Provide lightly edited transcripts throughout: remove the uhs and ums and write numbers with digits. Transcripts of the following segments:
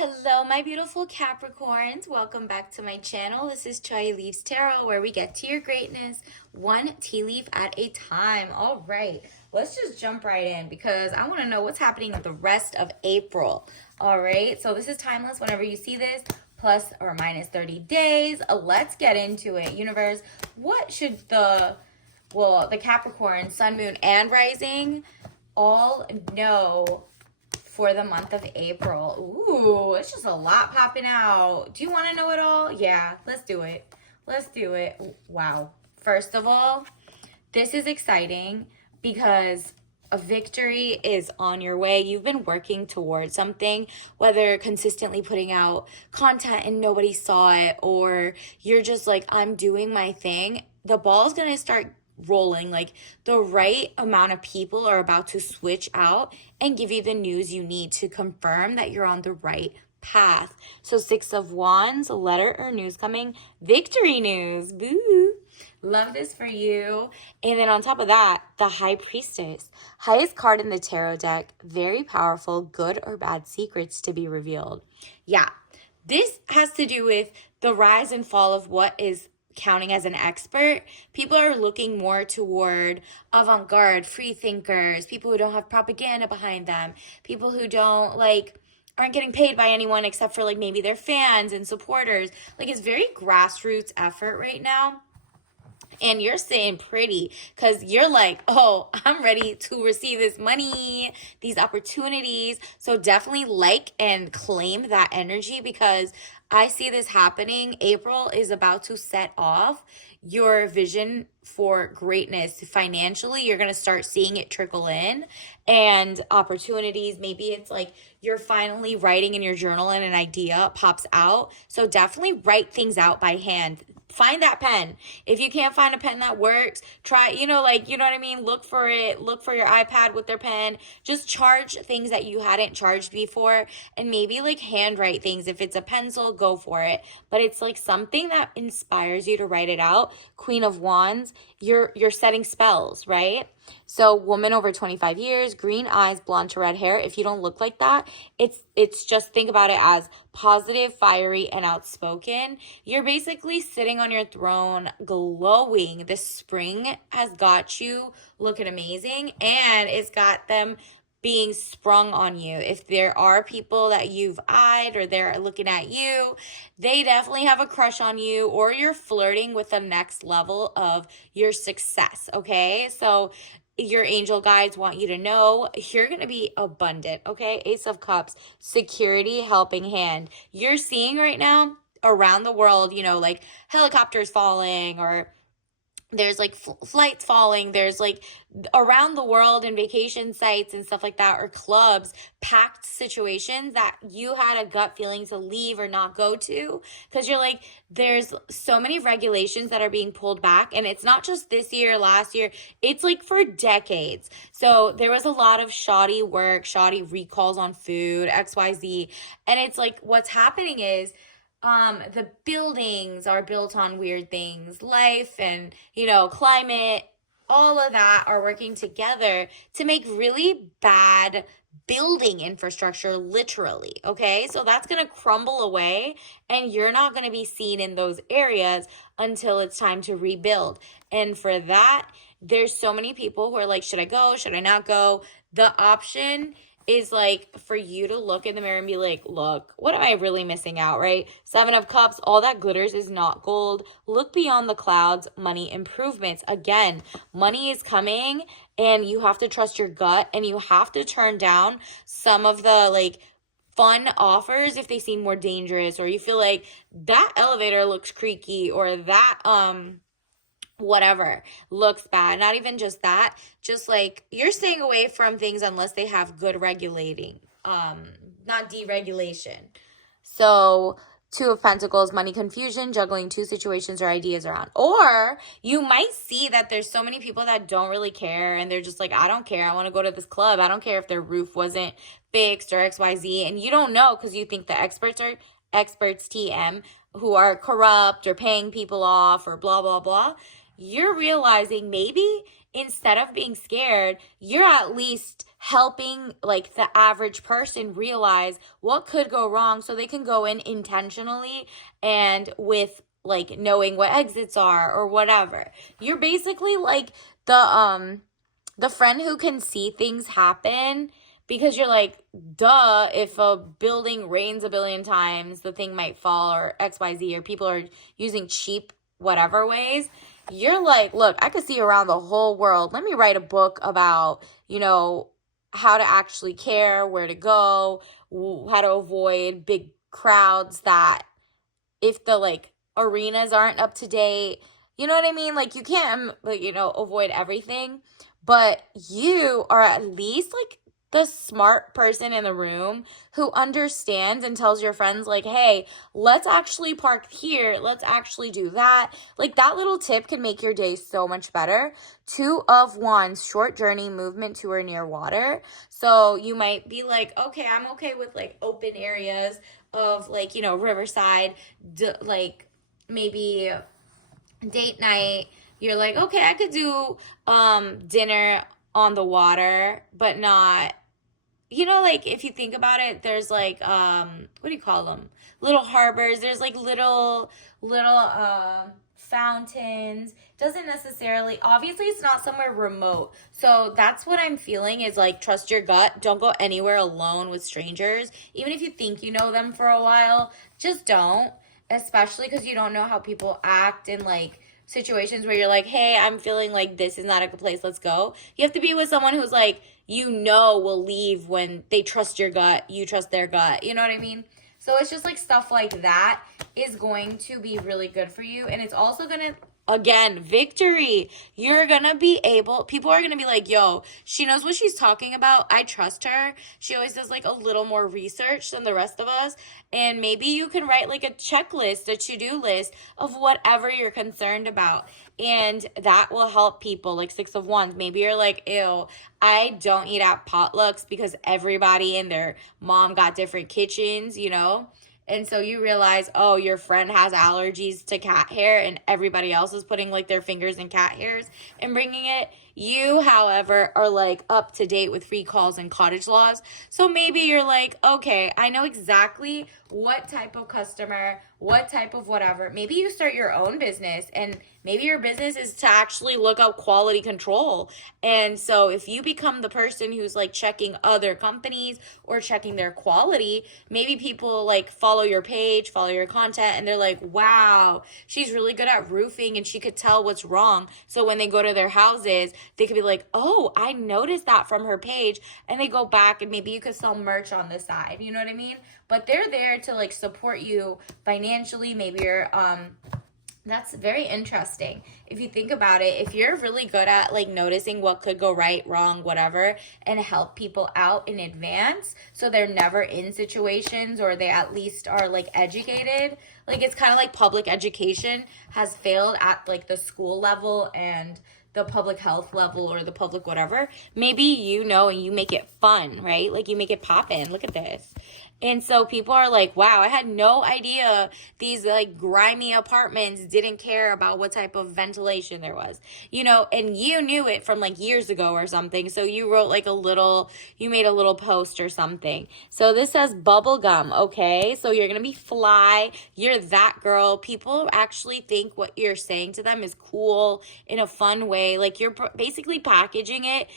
Hello, my beautiful Capricorns. Welcome back to my channel. This is Chai Leaves Tarot, where we get to your greatness one tea leaf at a time. All right, let's just jump right in because I want to know what's happening with the rest of April. All right, so this is timeless whenever you see this, plus or minus 30 days. Let's get into it. Universe, what should the Capricorn, Sun, Moon, and Rising all know for the month of April? Ooh, it's just a lot popping out. Do you want to know it all? Yeah, let's do it. Let's do it. Wow. First of all, this is exciting because a victory is on your way. You've been working towards something, whether consistently putting out content and nobody saw it, or you're just like, I'm doing my thing. The ball's going to start rolling. Like, the right amount of people are about to switch out and give you the news you need to confirm that you're on the right path. So 6 of Wands, letter or news coming, victory news. Boo. Love this for you. And then on top of that, the High Priestess, highest card in the tarot deck, very powerful, good or bad secrets to be revealed. Yeah, this has to do with the rise and fall of what is counting as an expert. People are looking more toward avant-garde, free thinkers, people who don't have propaganda behind them, people who aren't getting paid by anyone except for maybe their fans and supporters. It's very grassroots effort right now. And you're sitting pretty because you're like, oh, I'm ready to receive this money, these opportunities. So definitely and claim that energy because I see this happening. April is about to set off your vision for greatness financially. You're going to start seeing it trickle in and opportunities. Maybe it's like you're finally writing in your journal and an idea pops out. So definitely write things out by hand. Find that pen. If you can't find a pen that works, try, you know what I mean? Look for it. Look for your iPad with their pen. Just charge things that you hadn't charged before and maybe handwrite things. If it's a pencil, go for it. But it's something that inspires you to write it out. Queen of Wands, you're setting spells, right? So woman over 25 years, green eyes, blonde to red hair. If you don't look like that, it's just think about it as positive, fiery, and outspoken. You're basically sitting on your throne, glowing. The spring has got you looking amazing, and it's got them being sprung on you. If there are people that you've eyed or they're looking at you, they definitely have a crush on you, or you're flirting with the next level of your success, okay? So your angel guides want you to know you're going to be abundant, okay? Ace of Cups, security, helping hand. You're seeing right now around the world, helicopters falling, or there's flights falling, there's around the world and vacation sites and stuff like that, or clubs, packed situations that you had a gut feeling to leave or not go to because you're there's so many regulations that are being pulled back, and it's not just this year, last year, it's for decades. So there was a lot of shoddy work, shoddy recalls on food, XYZ, and it's what's happening is the buildings are built on weird things, life and, climate, all of that are working together to make really bad building infrastructure, literally, okay? So that's going to crumble away, and you're not going to be seen in those areas until it's time to rebuild. And for that, there's so many people who are should I go? Should I not go? The option is for you to look in the mirror and be look, what am I really missing out, right? 7 of Cups, all that glitters is not gold. Look beyond the clouds, money improvements. Again, money is coming, and you have to trust your gut, and you have to turn down some of the fun offers if they seem more dangerous, or you feel that elevator looks creaky, or that whatever looks bad. Not even just that, just you're staying away from things unless they have good regulating, not deregulation. So 2 of Pentacles, money confusion, juggling 2 situations or ideas around. Or you might see that there's so many people that don't really care, and they're just I don't care, I want to go to this club, I don't care if their roof wasn't fixed or XYZ, and you don't know because you think the experts are experts, TM, who are corrupt or paying people off or blah blah blah. You're realizing maybe instead of being scared, you're at least helping like the average person realize what could go wrong so they can go in intentionally and with like knowing what exits are or whatever. You're basically like the friend who can see things happen because you're like, duh, if a building rains a billion times, the thing might fall or XYZ, or people are using cheap whatever ways. You're like, look, I could see around the whole world. Let me write a book about, how to actually care, where to go, how to avoid big crowds that if the like arenas aren't up to date, you know what I mean? Like you can't, avoid everything, but you are at least like the smart person in the room who understands and tells your friends like, hey, let's actually park here. Let's actually do that. Like that little tip can make your day so much better. 2 of Wands, short journey, movement to or near water. So you might be like, okay, I'm okay with like open areas of like, Riverside, like maybe date night. You're like, okay, I could do dinner on the water, but not, like if you think about it, there's like what do you call them? Little harbors. There's like little fountains. Doesn't necessarily, obviously it's not somewhere remote. So that's what I'm feeling is like trust your gut. Don't go anywhere alone with strangers. Even if you think you know them for a while, just don't. Especially because you don't know how people act in like situations where you're like, hey, I'm feeling like this is not a good place, let's go. You have to be with someone who's like, will leave when they trust your gut, you trust their gut. You know what I mean? So it's just like stuff like that is going to be really good for you. And it's also going to, again, victory. You're going to be able, people are going to be like, yo, she knows what she's talking about. I trust her. She always does like a little more research than the rest of us. And maybe you can write like a checklist, a to-do list of whatever you're concerned about. And that will help people. Like 6 of Wands. Maybe you're like, ew, I don't eat at potlucks because everybody and their mom got different kitchens, And so you realize, oh, your friend has allergies to cat hair and everybody else is putting like their fingers in cat hairs and bringing it. You, however, are like up to date with recalls and cottage laws. So maybe you're like, okay, I know exactly what type of customer, what type of whatever. Maybe you start your own business and maybe your business is to actually look up quality control. And so if you become the person who's like checking other companies or checking their quality, maybe people like follow your page, follow your content, and they're like, wow, she's really good at roofing and she could tell what's wrong. So when they go to their houses, they could be like, oh, I noticed that from her page. And they go back and maybe you could sell merch on the side. You know what I mean? But they're there to like support you financially. Maybe you're, that's very interesting. If you think about it, if you're really good at like noticing what could go right, wrong, whatever, and help people out in advance so they're never in situations or they at least are like educated. Like it's kind of like public education has failed at like the school level and the public health level or the public whatever. Maybe and you make it fun, right? Like you make it poppin'. Look at this. And so people are like, wow, I had no idea these like grimy apartments didn't care about what type of ventilation there was, and you knew it from like years ago or something. So you wrote like you made a little post or something. So this says bubblegum. Okay. So you're going to be fly. You're that girl. People actually think what you're saying to them is cool in a fun way. Like you're basically packaging it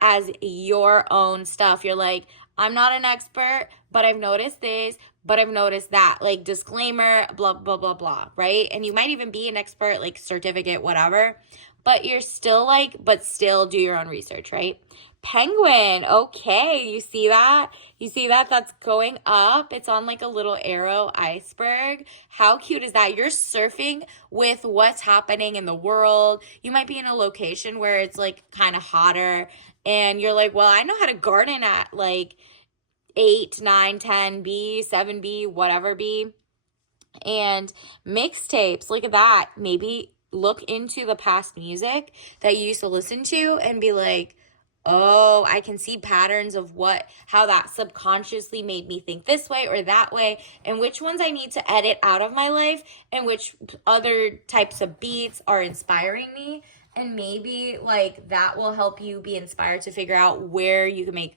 as your own stuff. You're like, I'm not an expert, but I've noticed this, but I've noticed that. Like disclaimer, blah, blah, blah, blah, right? And you might even be an expert, like certificate, whatever, but you're still but still do your own research, right? Penguin. Okay. You see that? That's going up. It's on like a little arrow iceberg. How cute is that? You're surfing with what's happening in the world. You might be in a location where it's like kind of hotter and you're like, well, I know how to garden at like 8, 9, 10 B, 7 B, whatever B. And mixtapes, look at that. Maybe look into the past music that you used to listen to and be like, oh, I can see patterns of how that subconsciously made me think this way or that way, and which ones I need to edit out of my life, and which other types of beats are inspiring me. And maybe like that will help you be inspired to figure out where you can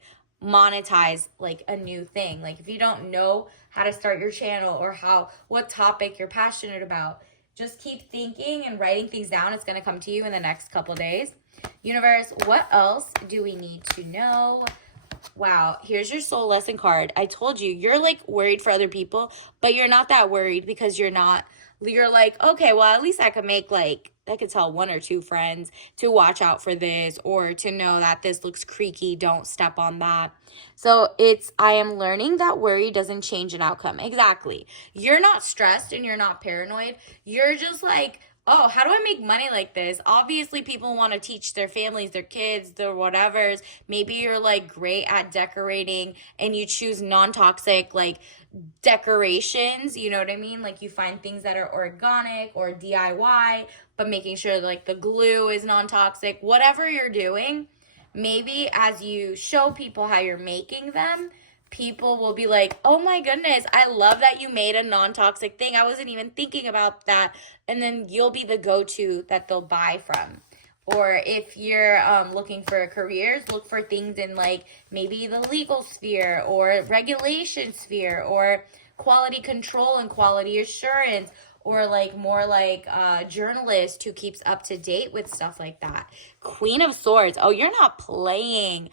monetize like a new thing. Like if you don't know how to start your channel or what topic you're passionate about, just keep thinking and writing things down. It's going to come to you in the next couple days. Universe, what else do we need to know? Wow, here's your soul lesson card. I told you, you're like worried for other people, but you're not that worried because you're like, okay, well, at least I could tell one or two friends to watch out for this, or to know that this looks creaky, don't step on that. So I am learning that worry doesn't change an outcome. Exactly. You're not stressed and you're not paranoid. You're just like, oh, how do I make money like this? Obviously, people want to teach their families, their kids, their whatevers. Maybe you're like great at decorating and you choose non-toxic like decorations, you know what I mean? Like you find things that are organic or DIY, but making sure like the glue is non-toxic. Whatever you're doing, maybe as you show people how you're making them, people will be like, oh my goodness, I love that you made a non-toxic thing. I wasn't even thinking about that. And then you'll be the go-to that they'll buy from. Or if you're looking for careers, look for things in like maybe the legal sphere or regulation sphere or quality control and quality assurance, or like more like a journalist who keeps up to date with stuff like that. Queen of Swords. Oh, you're not playing.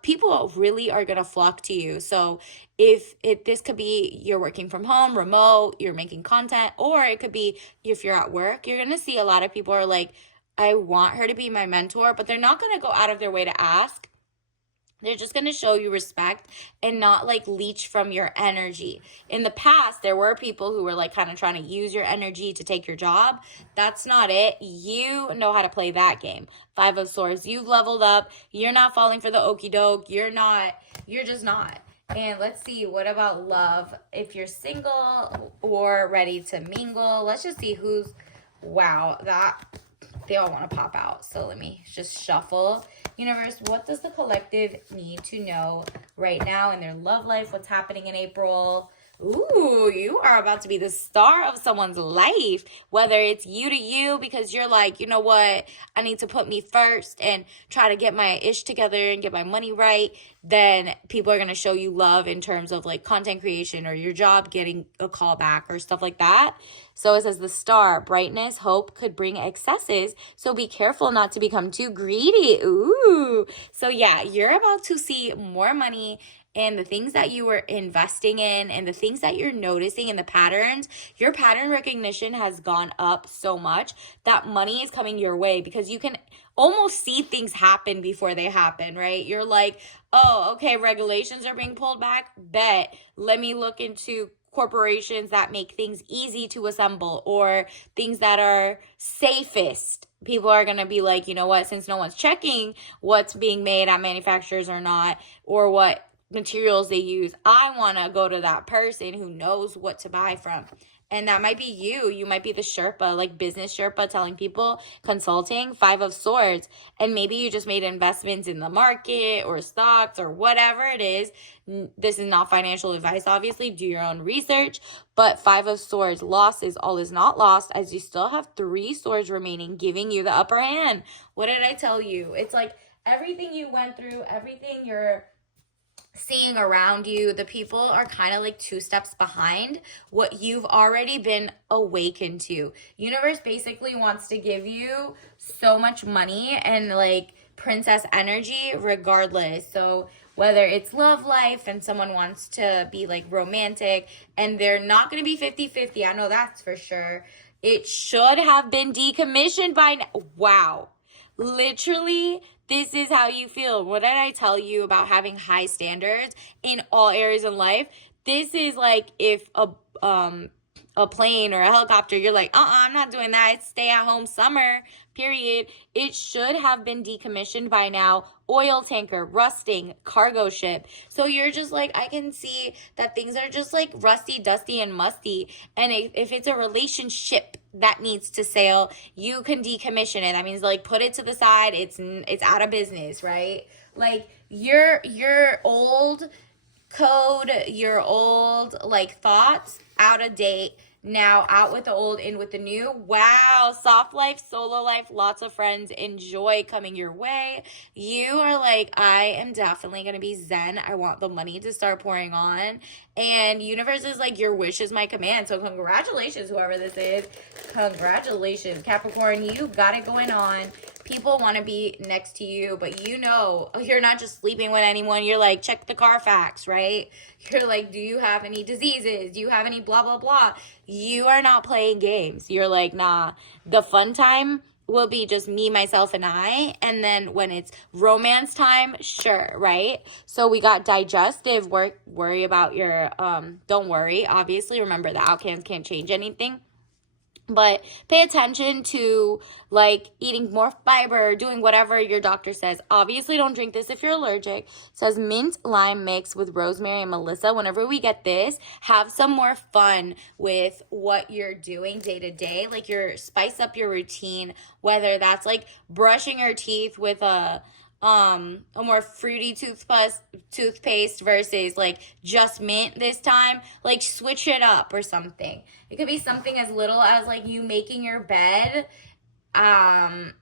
People really are going to flock to you. So if this could be you're working from home, remote, you're making content, or it could be if you're at work, you're going to see a lot of people are like, I want her to be my mentor, but they're not going to go out of their way to ask. They're just going to show you respect and not like leech from your energy. In the past, there were people who were like kind of trying to use your energy to take your job. That's not it. You know how to play that game. Five of Swords. You've leveled up. You're not falling for the okie doke. You're just not. And let's see, what about love? If you're single or ready to mingle, let's just see wow, they all want to pop out. So let me just shuffle. Universe, what does the collective need to know right now in their love life? What's happening in April? Ooh, you are about to be the star of someone's life. Whether it's you to you because you're like, you know what, I need to put me first and try to get my ish together and get my money right. Then people are going to show you love in terms of like content creation or your job getting a call back or stuff like that. So it says the star, brightness, hope could bring excesses. So be careful not to become too greedy. Ooh. So yeah, you're about to see more money, and the things that you were investing in and the things that you're noticing and the patterns, your pattern recognition has gone up so much that money is coming your way because you can almost see things happen before they happen, right? You're like, oh, okay, regulations are being pulled back. Bet. Let me look into corporations that make things easy to assemble or things that are safest. People are going to be like, you know what, since no one's checking what's being made at manufacturers or not, or what materials they use, I want to go to that person who knows what to buy from. And that might be you. You might be the Sherpa, like business Sherpa, telling people, consulting. Five of Swords. And maybe you just made investments in the market or stocks or whatever it is. This is not financial advice, obviously. Do your own research. But Five of Swords, losses, all is not lost, as you still have 3 swords remaining, giving you the upper hand. What did I tell you? It's like everything you went through, everything you're seeing around you, the people are kind of like 2 steps behind what you've already been awakened to. Universe basically wants to give you so much money and like princess energy regardless. So whether it's love life and someone wants to be like romantic and they're not going to be 50-50, I know that's for sure. It should have been decommissioned by now. Wow. Literally, this is how you feel. What did I tell you about having high standards in all areas of life? This is like if a plane or a helicopter, you're like, I'm not doing that. It's stay at home summer, period. It should have been decommissioned by now. Oil tanker, rusting, cargo ship. So you're just like, I can see that things are just like rusty, dusty, and musty. And if it's a relationship that needs to sail, you can decommission it. That means like put it to the side. It's out of business, right? Like your old code, your old like thoughts, out of date. Now out with the old, in with the new. Wow, soft life, solo life, lots of friends, enjoy coming your way. You are like, I am definitely going to be zen. I want the money to start pouring on. And universe is like, your wish is my command. So congratulations, whoever this is. Congratulations, Capricorn. You got it going on. People want to be next to you, but you know you're not just sleeping with anyone. You're like, check the Carfax, right? You're like, do you have any diseases? Do you have any blah, blah, blah? You are not playing games. You're like, nah, the fun time will be just me, myself, and I. And then when it's romance time, sure, right? So we got digestive work. Worry about your, don't worry. Obviously, remember the outcomes can't change anything. But pay attention to like eating more fiber, doing whatever your doctor says. Obviously, don't drink this if you're allergic. It says mint lime mix with rosemary and melissa. Whenever we get this, have some more fun with what you're doing day to day. Like spice up your routine, whether that's like brushing your teeth with a more fruity toothpaste versus like just mint this time. Like switch it up or something. It could be something as little as like you making your bed and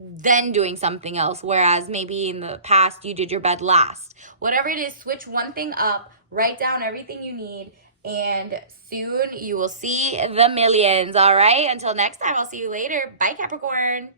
then doing something else, whereas maybe in the past you did your bed last. Whatever it is, switch one thing up, write down everything you need, and soon you will see the millions. All right, until next time, I'll see you later. Bye, Capricorn.